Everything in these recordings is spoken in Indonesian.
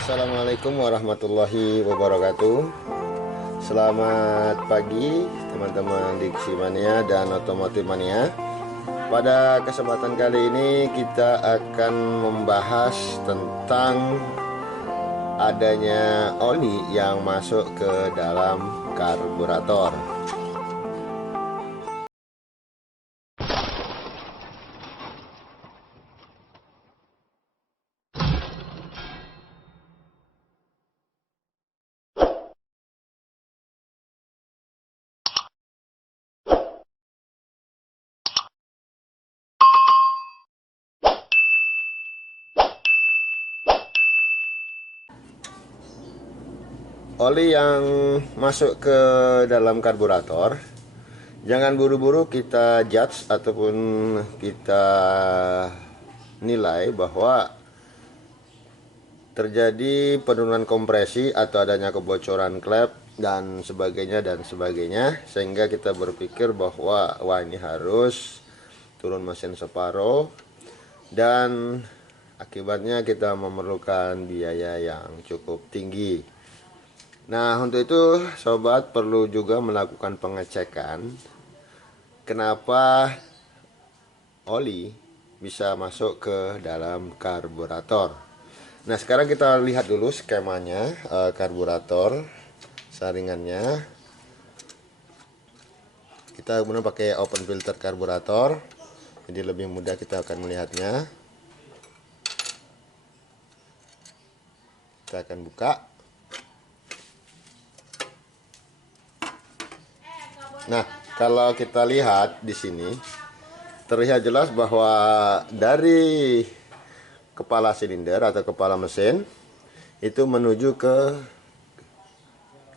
Assalamualaikum warahmatullahi wabarakatuh. Selamat pagi teman-teman Diksi Mania dan Otomotif Mania. Pada kesempatan kali ini kita akan membahas tentang adanya oli yang masuk ke dalam karburator. Oli yang masuk ke dalam karburator, jangan buru-buru kita judge ataupun kita nilai bahwa terjadi penurunan kompresi atau adanya kebocoran klep dan sebagainya, sehingga kita berpikir bahwa wah, ini harus turun mesin separuh dan akibatnya kita memerlukan biaya yang cukup tinggi. Nah, untuk itu sobat perlu juga melakukan pengecekan kenapa oli bisa masuk ke dalam karburator. Nah, sekarang kita lihat dulu skemanya karburator, saringannya. Kita kemudian pakai open filter karburator, jadi lebih mudah kita akan melihatnya. Kita akan buka. Nah, kalau kita lihat di sini terlihat jelas bahwa dari kepala silinder atau kepala mesin itu menuju ke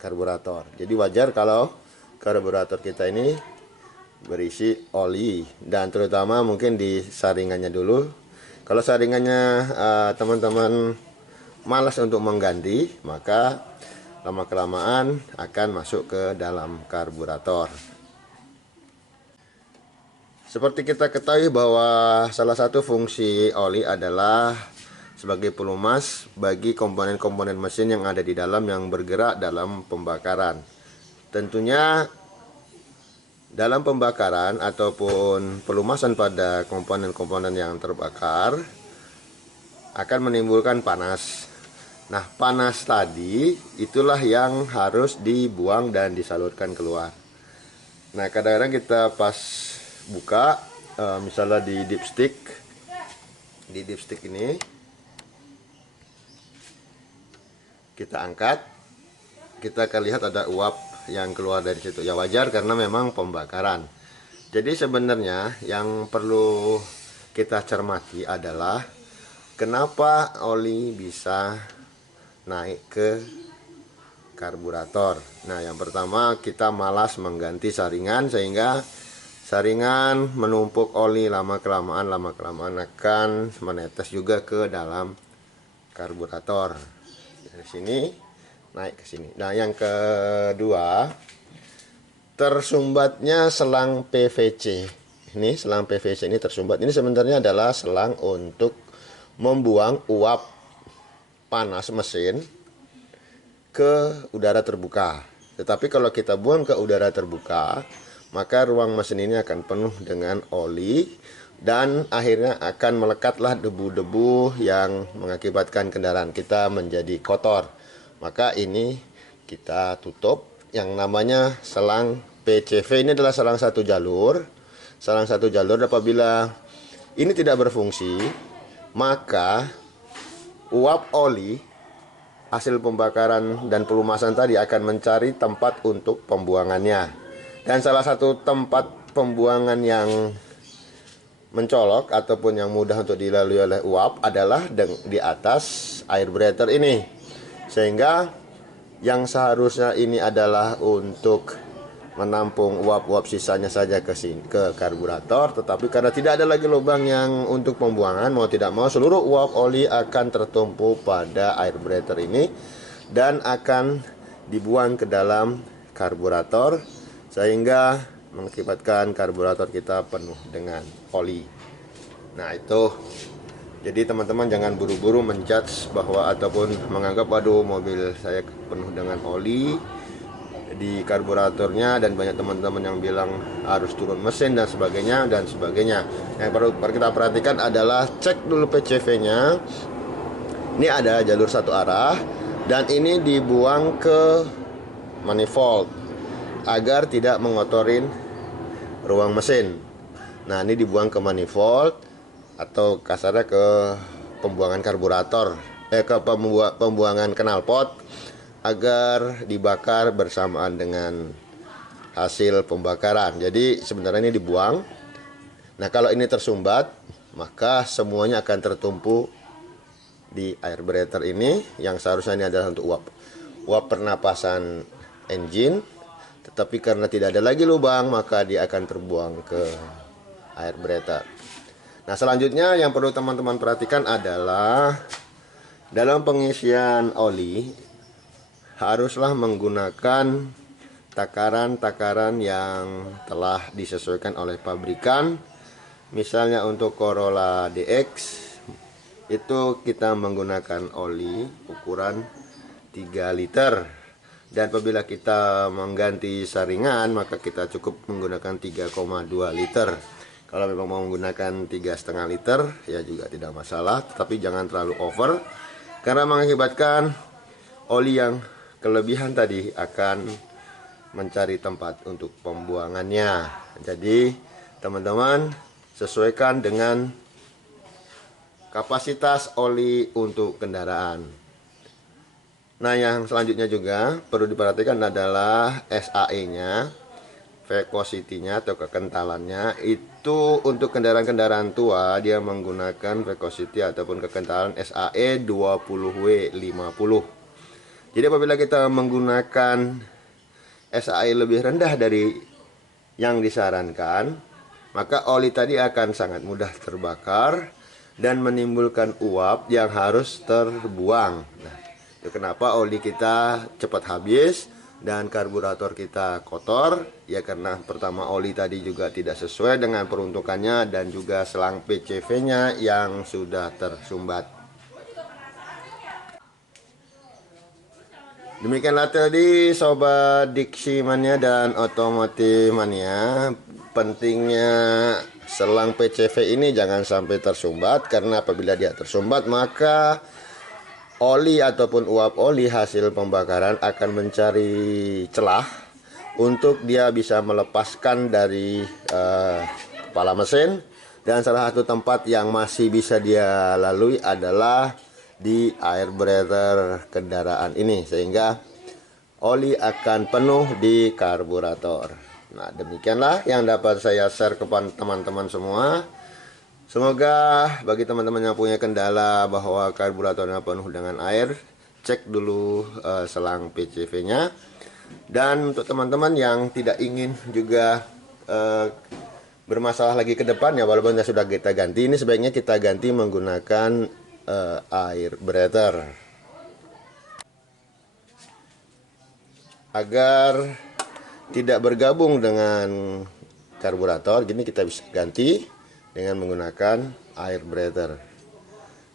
karburator. Jadi wajar kalau karburator kita ini berisi oli, dan terutama mungkin di saringannya dulu. Kalau saringannya teman-teman malas untuk mengganti, maka lama-kelamaan akan masuk ke dalam karburator. Seperti kita ketahui bahwa salah satu fungsi oli adalah sebagai pelumas bagi komponen-komponen mesin yang ada di dalam yang bergerak dalam pembakaran. Tentunya dalam pembakaran ataupun pelumasan pada komponen-komponen yang terbakar akan menimbulkan panas. Nah, panas tadi itulah yang harus dibuang dan disalurkan keluar. Nah, kadang-kadang kita pas buka, misalnya di dipstick ini, kita angkat, kita akan lihat ada uap yang keluar dari situ. Ya wajar karena memang pembakaran. Jadi sebenarnya yang perlu kita cermati adalah kenapa oli bisa naik ke karburator. Nah, yang pertama kita malas mengganti saringan, sehingga saringan menumpuk oli, lama-kelamaan akan menetes juga ke dalam karburator. Dari sini naik ke sini. Nah, yang kedua, tersumbatnya selang PVC. Ini selang PVC ini tersumbat. Ini sebenarnya adalah selang untuk membuang uap panas mesin ke udara terbuka. Tetapi kalau kita buang ke udara terbuka, maka ruang mesin ini akan penuh dengan oli dan akhirnya akan melekatlah debu-debu yang mengakibatkan kendaraan kita menjadi kotor. Maka ini kita tutup yang namanya selang PCV. Ini adalah selang satu jalur. Selang satu jalur, apabila ini tidak berfungsi, maka uap oli hasil pembakaran dan pelumasan tadi akan mencari tempat untuk pembuangannya. Dan salah satu tempat pembuangan yang mencolok ataupun yang mudah untuk dilalui oleh uap adalah di atas air breather ini. Sehingga yang seharusnya ini adalah untuk menampung uap-uap sisanya saja ke karburator, tetapi karena tidak ada lagi lubang yang untuk pembuangan, mau tidak mau seluruh uap oli akan tertumpu pada air breather ini dan akan dibuang ke dalam karburator, sehingga mengakibatkan karburator kita penuh dengan oli. Nah, itu Jadi teman-teman jangan buru-buru menjudge bahwa ataupun menganggap waduh mobil saya penuh dengan oli di karburatornya, dan banyak teman-teman yang bilang harus turun mesin dan sebagainya dan sebagainya. Yang perlu kita perhatikan adalah cek dulu PCV-nya. Ini ada jalur satu arah dan ini dibuang ke manifold agar tidak mengotorin ruang mesin. Nah, ini dibuang ke manifold atau kasarnya ke pembuangan karburator, ke pembuangan knalpot agar dibakar bersamaan dengan hasil pembakaran. Jadi sebenarnya ini dibuang. Nah, kalau ini tersumbat, maka semuanya akan tertumpu di air breather ini, yang seharusnya ini adalah untuk uap pernapasan engine, tetapi karena tidak ada lagi lubang, maka dia akan terbuang ke air breather. Nah, selanjutnya yang perlu teman-teman perhatikan adalah dalam pengisian oli haruslah menggunakan takaran-takaran yang telah disesuaikan oleh pabrikan. Misalnya untuk Corolla DX itu kita menggunakan oli ukuran 3 liter, dan apabila kita mengganti saringan maka kita cukup menggunakan 3,2 liter. Kalau memang mau menggunakan 3,5 liter ya juga tidak masalah, tetapi jangan terlalu over karena mengakibatkan oli yang kelebihan tadi akan mencari tempat untuk pembuangannya. Jadi teman-teman sesuaikan dengan kapasitas oli untuk kendaraan. Nah, yang selanjutnya juga perlu diperhatikan adalah SAE-nya, viscosity-nya atau kekentalannya. Itu untuk kendaraan-kendaraan tua dia menggunakan viscosity ataupun kekentalan SAE 20W50. Jadi apabila kita menggunakan SAE lebih rendah dari yang disarankan, maka oli tadi akan sangat mudah terbakar dan menimbulkan uap yang harus terbuang. Nah, itu kenapa oli kita cepat habis dan karburator kita kotor, ya karena pertama oli tadi juga tidak sesuai dengan peruntukannya dan juga selang PCV-nya yang sudah tersumbat. Demikianlah tadi Sobat Diksi Mania dan Otomotif Mania, pentingnya selang PCV ini jangan sampai tersumbat, karena apabila dia tersumbat maka oli ataupun uap oli hasil pembakaran akan mencari celah untuk dia bisa melepaskan dari kepala mesin, dan salah satu tempat yang masih bisa dia lalui adalah di air breather kendaraan ini, sehingga oli akan penuh di karburator. Nah, demikianlah yang dapat saya share kepada teman-teman semua. Semoga bagi teman-teman yang punya kendala bahwa karburatornya penuh dengan air, cek dulu selang PCV-nya. Dan untuk teman-teman yang tidak ingin juga bermasalah lagi ke depan, ya walaupun sudah kita ganti, ini sebaiknya kita ganti menggunakan air breather agar tidak bergabung dengan karburator. Jadi kita bisa ganti dengan menggunakan air breather,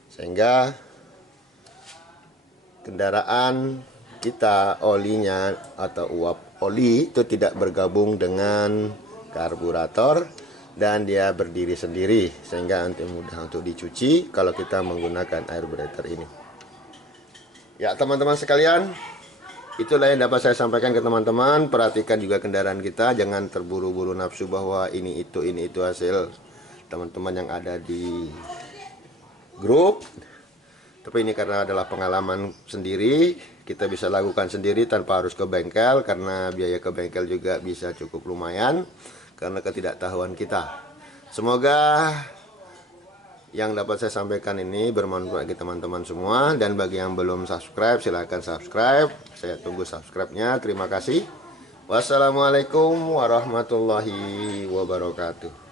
sehingga kendaraan kita olinya atau uap oli itu tidak bergabung dengan karburator dan dia berdiri sendiri, sehingga nanti mudah untuk dicuci kalau kita menggunakan air breather ini. Ya teman-teman sekalian, itulah yang dapat saya sampaikan ke teman-teman. Perhatikan juga kendaraan kita, jangan terburu-buru nafsu bahwa ini itu hasil teman-teman yang ada di grup. Tapi ini karena adalah pengalaman sendiri, kita bisa lakukan sendiri tanpa harus ke bengkel, karena biaya ke bengkel juga bisa cukup lumayan karena ketidaktahuan kita. Semoga yang dapat saya sampaikan ini bermanfaat bagi teman-teman semua, dan bagi yang belum subscribe silahkan subscribe. Saya tunggu subscribe-nya. Terima kasih. Wassalamualaikum warahmatullahi wabarakatuh.